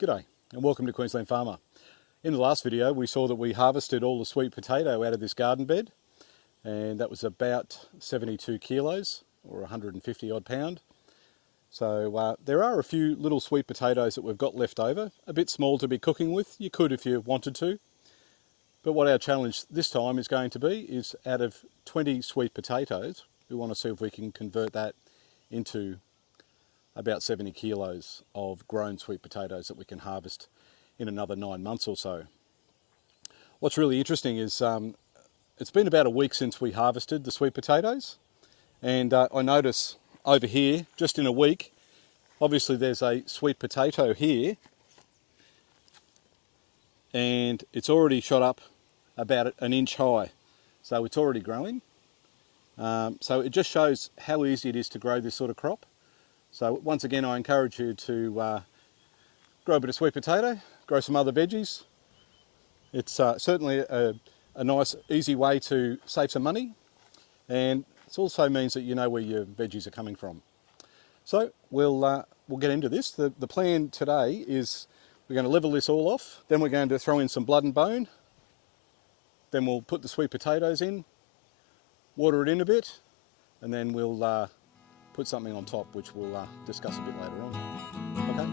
G'day and welcome to Queensland Farmer. In the last video we saw that we harvested all the sweet potato out of this garden bed, and that was about 72 kilos or 150 odd pound. So there are a few little sweet potatoes that we've got left over, a bit small to be cooking with. You could if you wanted to, but what our challenge this time is going to be is out of 20 sweet potatoes we want to see if we can convert that into about 70 kilos of grown sweet potatoes that we can harvest in another 9 months or so. What's really interesting is it's been about a week since we harvested the sweet potatoes, and I notice over here, just in a week, obviously there's a sweet potato here and it's already shot up about an inch high, so it's already growing. So it just shows how easy it is to grow this sort of crop. So once again, I encourage you to grow a bit of sweet potato, grow some other veggies. It's certainly a nice, easy way to save some money, and it also means that you know where your veggies are coming from. So we'll get into this. The plan today is we're going to level this all off, then we're going to throw in some blood and bone, then we'll put the sweet potatoes in, water it in a bit, and then we'll put something on top, which we'll discuss a bit later on. Okay?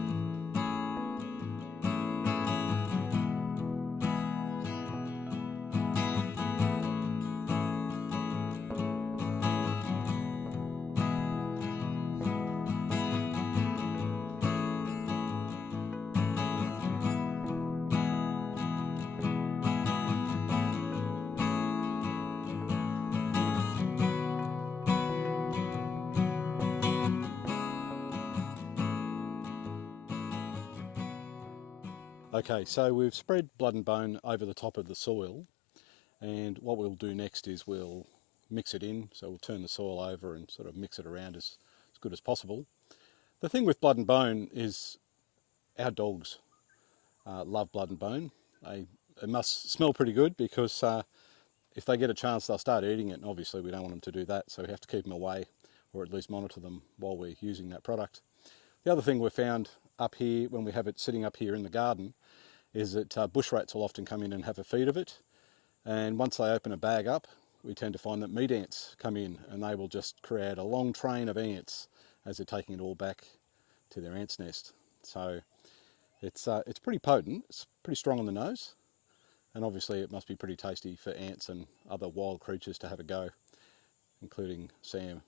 Okay, so we've spread blood and bone over the top of the soil, and what we'll do next is we'll mix it in. So we'll turn the soil over and sort of mix it around as good as possible. The thing with blood and bone is our dogs love blood and bone. It must smell pretty good, because if they get a chance they'll start eating it, and obviously we don't want them to do that, so we have to keep them away, or at least monitor them while we're using that product. The other thing we've found up here, when we have it sitting up here in the garden, is that bush rats will often come in and have a feed of it, and once they open a bag up, we tend to find that meat ants come in and they will just create a long train of ants as they're taking it all back to their ant's nest. So it's pretty potent, it's pretty strong on the nose, and obviously it must be pretty tasty for ants and other wild creatures to have a go, including Sam.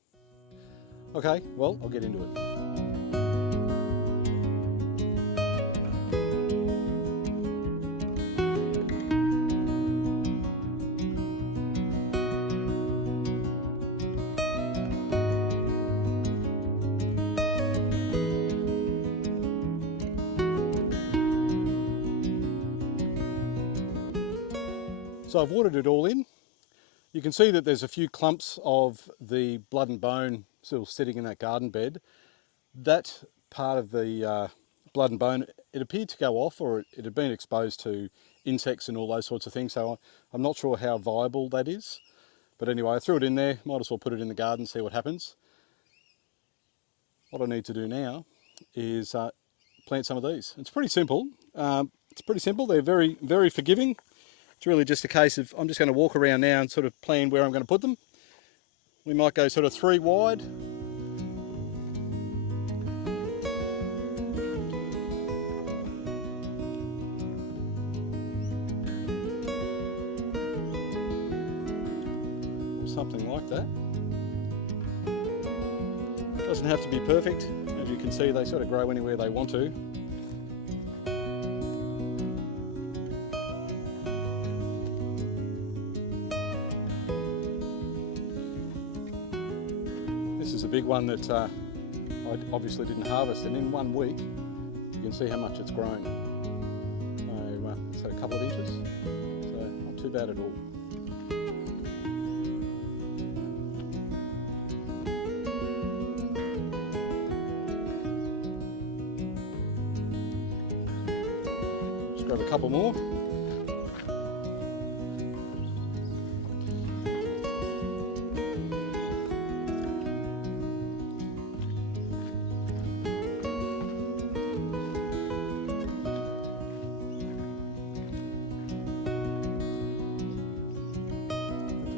Okay, well, I'll get into it. So I've watered it all in. You can see that there's a few clumps of the blood and bone still sitting in that garden bed. That part of the blood and bone, it appeared to go off, or it had been exposed to insects and all those sorts of things, so I'm not sure how viable that is. But anyway, I threw it in there, might as well put it in the garden, see what happens. What I need to do now is plant some of these. It's pretty simple. They're very, very forgiving. It's really just a case of, I'm just going to walk around now and sort of plan where I'm going to put them. We might go sort of 3 wide. Or something like that. Doesn't have to be perfect. As you can see, they sort of grow anywhere they want to. This is a big one that I obviously didn't harvest, and in 1 week you can see how much it's grown. So it's a couple of inches, so not too bad at all. Just grab a couple more.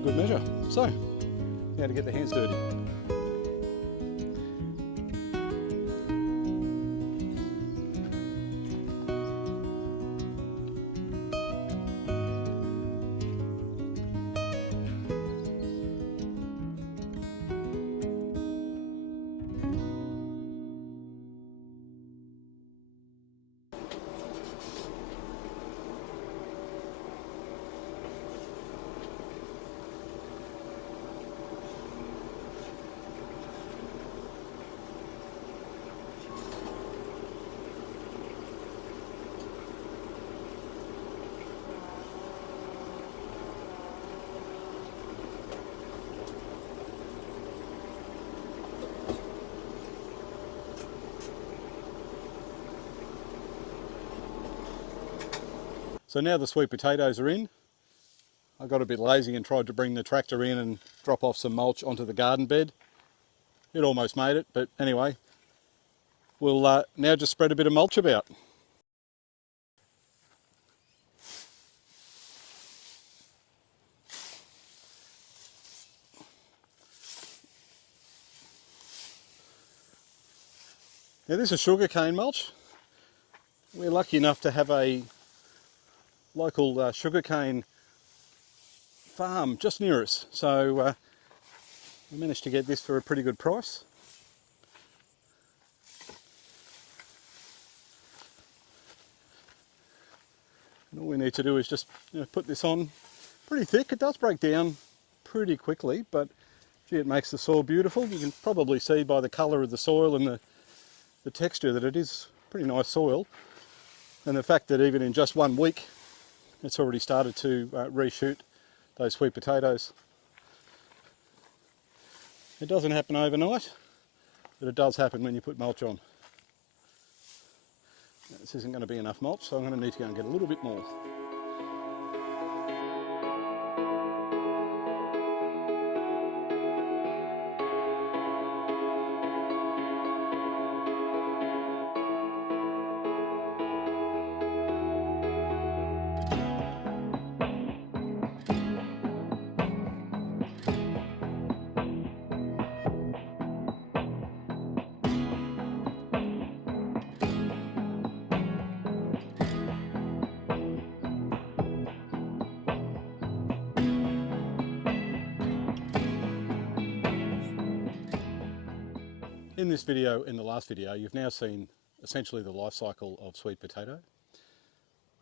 good measure. So, now to get the hands dirty. So now the sweet potatoes are in. I got a bit lazy and tried to bring the tractor in and drop off some mulch onto the garden bed. It almost made it, but anyway, we'll now just spread a bit of mulch about. Now this is sugarcane mulch. We're lucky enough to have a local sugarcane farm just near us, so we managed to get this for a pretty good price. And all we need to do is just put this on pretty thick. It does break down pretty quickly, but gee, it makes the soil beautiful. You can probably see by the colour of the soil and the texture that it is pretty nice soil, and the fact that even in just 1 week it's already started to reshoot those sweet potatoes. It doesn't happen overnight, but it does happen when you put mulch on. This isn't going to be enough mulch, so I'm going to need to go and get a little bit more. In this video, in the last video, you've now seen essentially the life cycle of sweet potato.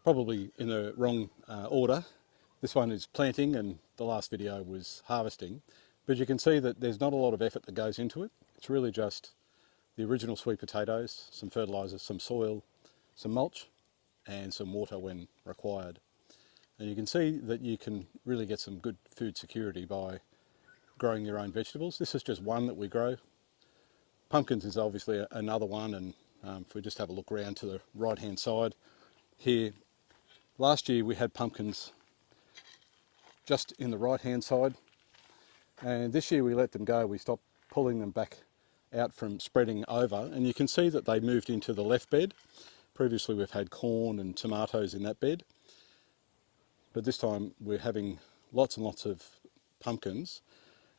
Probably in the wrong order. This one is planting and the last video was harvesting. But you can see that there's not a lot of effort that goes into it. It's really just the original sweet potatoes, some fertiliser, some soil, some mulch and some water when required. And you can see that you can really get some good food security by growing your own vegetables. This is just one that we grow. Pumpkins is obviously another one, and if we just have a look around to the right hand side here, last year we had pumpkins just in the right hand side, and this year we let them go. We stopped pulling them back out from spreading over, and you can see that they moved into the left bed. Previously we've had corn and tomatoes in that bed, but this time we're having lots and lots of pumpkins.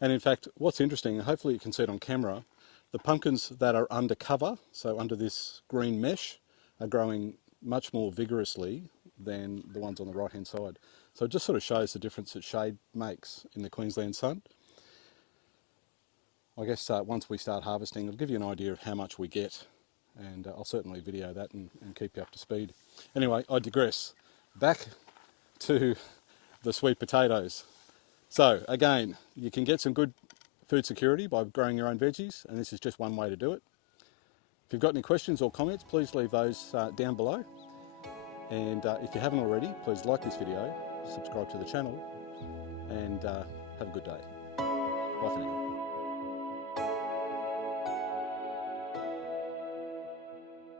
And in fact, what's interesting, and hopefully you can see it on camera, the pumpkins that are under cover, so under this green mesh, are growing much more vigorously than the ones on the right hand side. So it just sort of shows the difference that shade makes in the Queensland sun. I guess once we start harvesting, it'll give you an idea of how much we get, and I'll certainly video that and keep you up to speed. Anyway, I digress. Back to the sweet potatoes. So again, you can get some good food security by growing your own veggies, and this is just one way to do it. If you've got any questions or comments, please leave those down below. And if you haven't already, please like this video, subscribe to the channel, and have a good day. Bye for now.